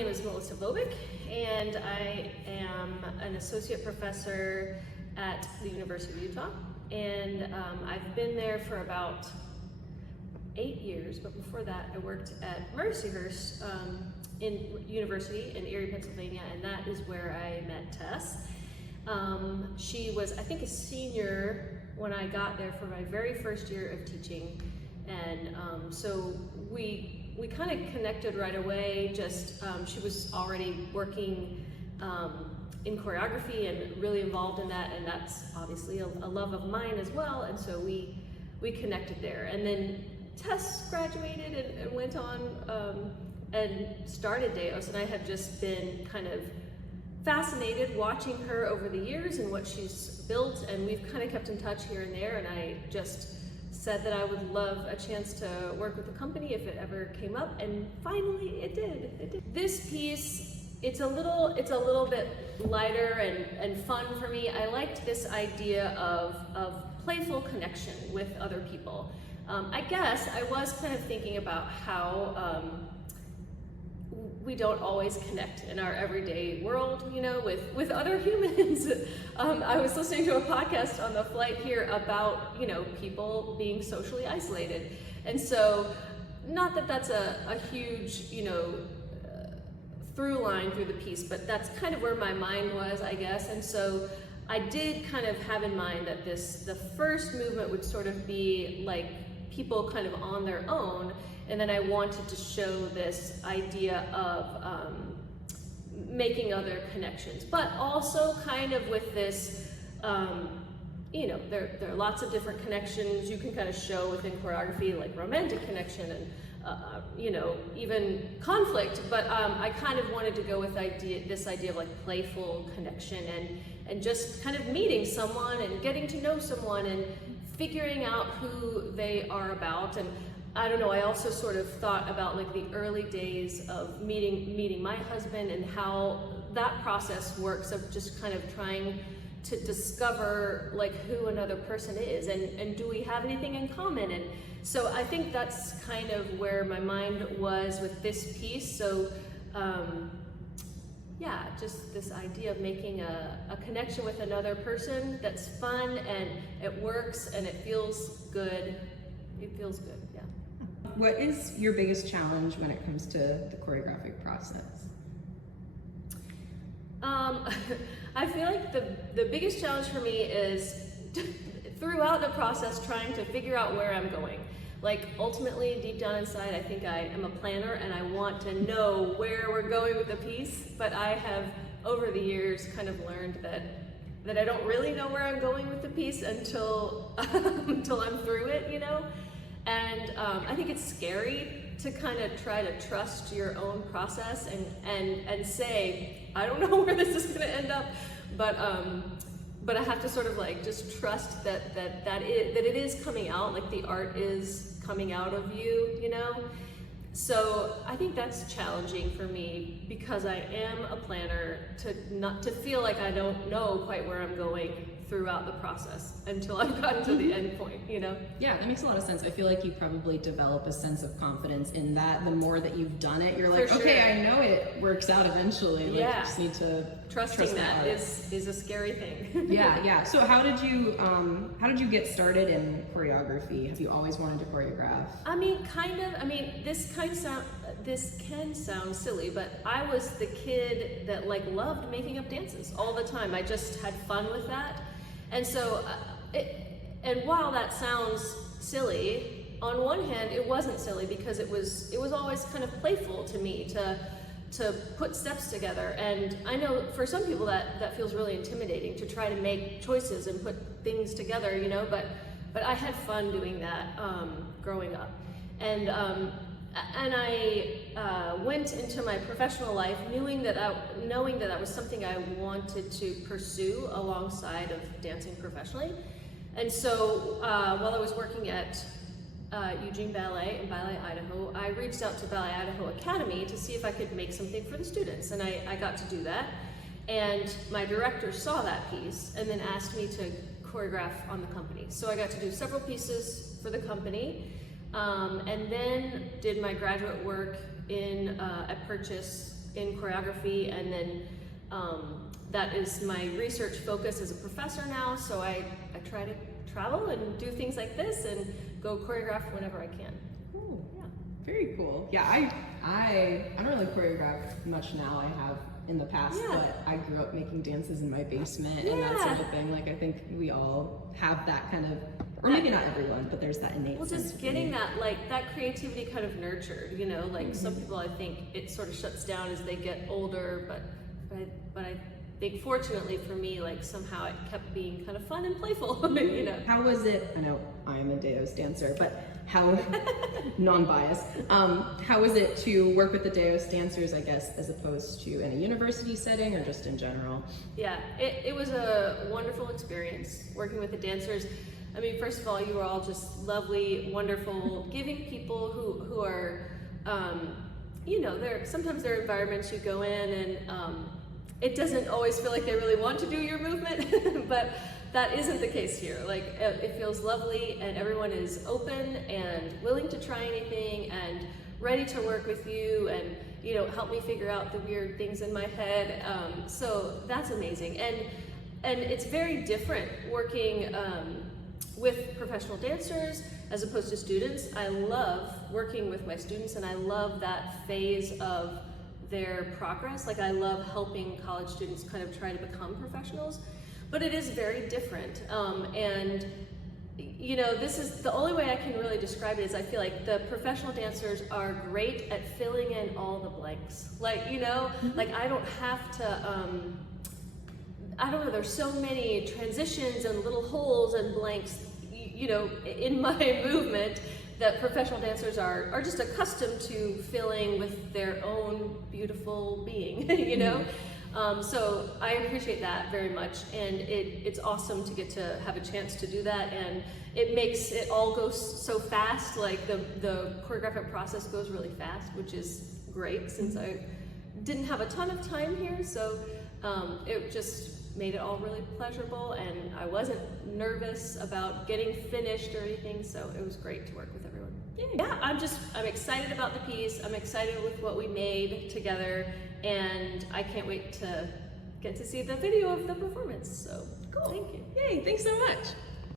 name is Melissa Bobick, and I am an associate professor at the University of Utah. And I've been there for about 8 years, but before that I worked at Mercyhurst University in Erie, Pennsylvania, and that is where I met Tess. She was, I think, a senior when I got there for my very first year of teaching, and so we kind of connected right away. Just she was already working in choreography and really involved in that, and that's obviously a love of mine as well, and so we connected there. And then Tess graduated and went on and started Deos, and I have just been kind of fascinated watching her over the years and what she's built, and we've kind of kept in touch here and there, and I just said that I would love a chance to work with the company if it ever came up, and finally it did. This piece, it's a little bit lighter and fun for me. I liked this idea of playful connection with other people. I guess I was kind of thinking about how we don't always connect in our everyday world, you know, with other humans. I was listening to a podcast on the flight here about, you know, people being socially isolated. And so, not that that's a huge, you know, through line through the piece, but that's kind of where my mind was, I guess. And so I did kind of have in mind that the first movement would sort of be like people kind of on their own, and then I wanted to show this idea of making other connections, but also kind of with this, you know, there are lots of different connections you can kind of show within choreography, like romantic connection and you know, even conflict, but I kind of wanted to go with this idea of like playful connection and just kind of meeting someone and getting to know someone and figuring out who they are about. And I don't know, I also sort of thought about like the early days of meeting my husband and how that process works, of just kind of trying to discover like who another person is and do we have anything in common. And so I think that's kind of where my mind was with this piece. So yeah, just this idea of making a connection with another person that's fun and it works and it feels good. It feels good, yeah. What is your biggest challenge when it comes to the choreographic process? I feel like the biggest challenge for me is throughout the process trying to figure out where I'm going. Like ultimately, deep down inside, I think I am a planner and I want to know where we're going with the piece, but I have over the years kind of learned that I don't really know where I'm going with the piece until until I'm through it, you know? And I think it's scary to kind of try to trust your own process and say, I don't know where this is going to end up, but I have to sort of like just trust that it is coming out, like the art is coming out of you, you know? So I think that's challenging for me because I am a planner, to feel like I don't know quite where I'm going throughout the process until I've gotten to the end point, you know? Yeah, that makes a lot of sense. I feel like you probably develop a sense of confidence in that. The more that you've done it, you're like, For sure. Okay, I know it works out eventually. Like, Yeah. you just need to Trusting that is a scary thing. Yeah. So how did you get started in choreography? Have you always wanted to choreograph? I mean, kind of. I mean, this can sound silly, but I was the kid that like loved making up dances all the time. I just had fun with that. And so, and while that sounds silly, on one hand, it wasn't silly because it was always kind of playful to me to put steps together. And I know for some people that feels really intimidating to try to make choices and put things together, you know, but I had fun doing that growing up. And I went into my professional life knowing that that was something I wanted to pursue alongside of dancing professionally. And so while I was working at Eugene Ballet in Ballet, Idaho, I reached out to Ballet Idaho Academy to see if I could make something for the students, and I got to do that. And my director saw that piece and then asked me to choreograph on the company. So I got to do several pieces for the company. And then did my graduate work at Purchase in choreography, and then that is my research focus as a professor now, so I try to travel and do things like this and go choreograph whenever I can. Cool. Yeah. Very cool. Yeah, I don't really choreograph much now. I have in the past, but I grew up making dances in my basement and that sort of thing. Like, I think we all have that kind of, or maybe not everyone, but there's that innate sense. Well, just getting that, like, that creativity kind of nurtured, you know, like some people, I think it sort of shuts down as they get older, but I think fortunately for me, like, somehow it kept being kind of fun and playful, you know. How was it, I know I am a Deos dancer, but how, non-biased, how was it to work with the Deos dancers, I guess, as opposed to in a university setting or just in general? Yeah, it was a wonderful experience working with the dancers. I mean, first of all, you were all just lovely, wonderful, giving people who are, you know, sometimes there are environments you go in and it doesn't always feel like they really want to do your movement, but that isn't the case here. Like, it feels lovely and everyone is open and willing to try anything and ready to work with you and, you know, help me figure out the weird things in my head. So that's amazing. And it's very different working with professional dancers as opposed to students. I love working with my students and I love that phase of their progress. Like, I love helping college students kind of try to become professionals, but it is very different. And you know, this is the only way I can really describe it is I feel like the professional dancers are great at filling in all the blanks. Like, you know, like I don't have to, I don't know, there's so many transitions and little holes and blanks, you know, in my movement that professional dancers are just accustomed to filling with their own beautiful being, you know? So I appreciate that very much, and it's awesome to get to have a chance to do that, and it makes it all go so fast. Like, the choreographic process goes really fast, which is great since I didn't have a ton of time here, so it just made it all really pleasurable, and I wasn't nervous about getting finished or anything, so it was great to work with everyone. Yeah, I'm excited about the piece. I'm excited with what we made together, and I can't wait to get to see the video of the performance. So, cool. Thank you. Yay, thanks so much.